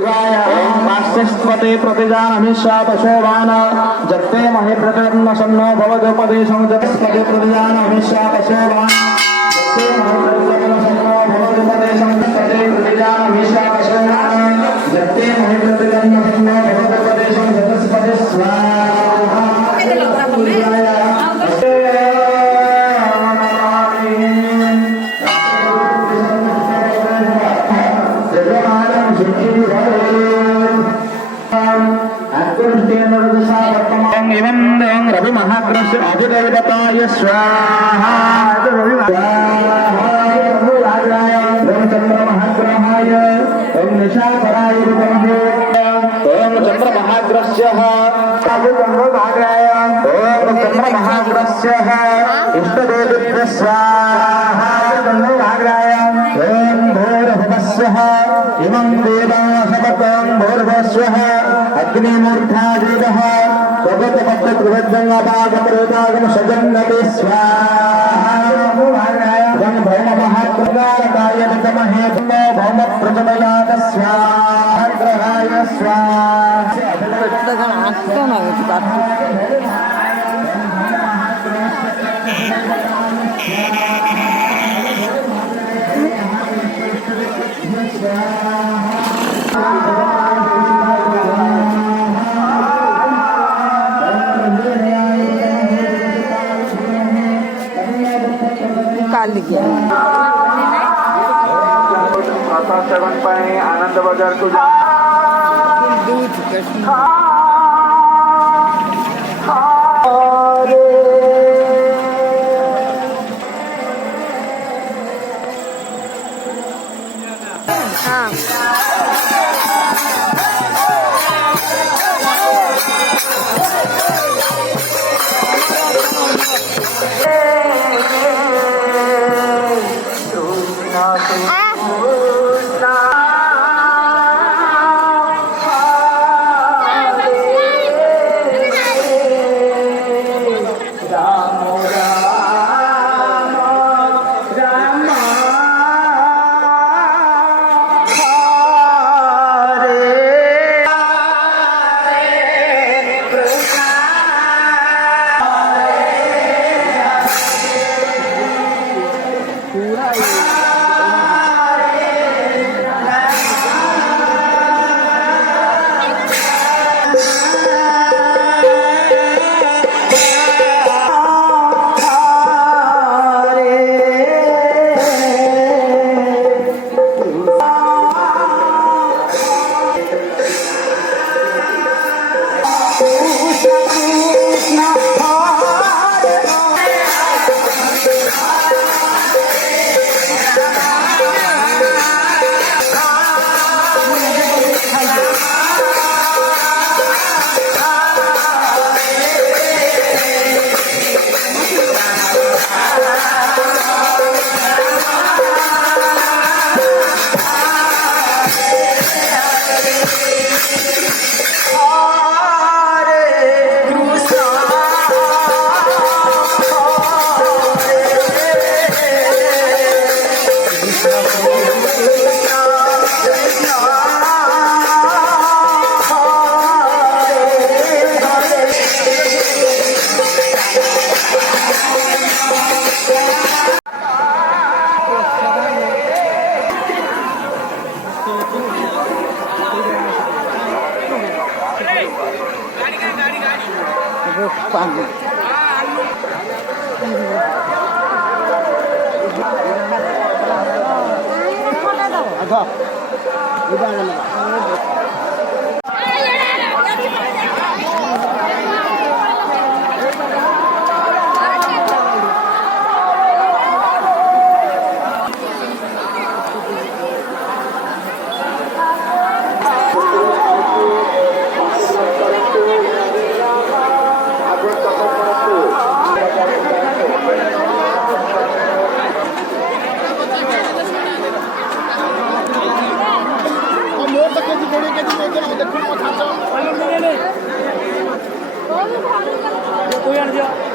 पार्श्वस्वते प्रतिजानमिषा पशोवान जत्ते महे प्रकटन्न सन्नो भवदोपदेशं जत्स्पते प्रतिजानमिषा पशोवान जत्ते महे प्रकटन्न सन्नो भवदोपदेशं जत्स्पते प्रतिजानमिषा पशोवान जत्ते महे प्रकटन्न सन्नो भवदोपदेशं जत्स्पते स्वाहा रवि महाग्रह अधिदेवताय स्वाहा चंद्र महाग्रहाय ओम निशाकराय ओम चंद्र महाग्रस्य ओम चंद्र महाग्रस्य इष्टदेवेभ्यः स्वाहा चंद्र महाग्रहाय ओम भूर्भुवस्वः इमं देवासवतं भूर्भुवस्वः अग्निमूर्धा देवः स्वगतपत्रगृहजंगापागम सजन्नते स्वाहा भौममहाप्रकारकाय विद्महे भौमप्रचमयात स्वाहाग्रहाय सेवन पाए आनंद बाजार को कोई